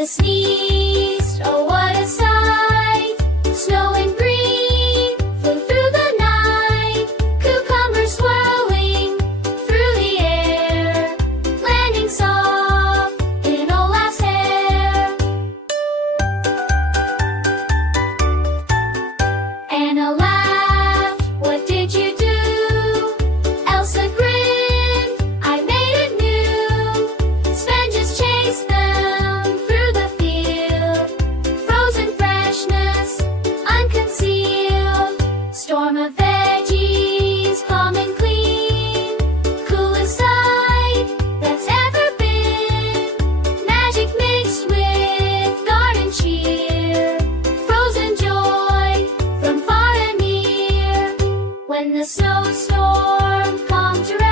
Elsa sneezed, oh what a sight! Snow and green flew through the night, cucumbers swirling through the air, landing soft in Olaf's hair. Anna laughed, what did you do? Elsa grinned, I made it new. Sven just chased them through the field, frozen freshness unconcealed. Storm of veggies, calm and clean, coolest sight that's ever been. Magic mixed with garden cheer, frozen joy from far and near. When the snowstorm calmed around,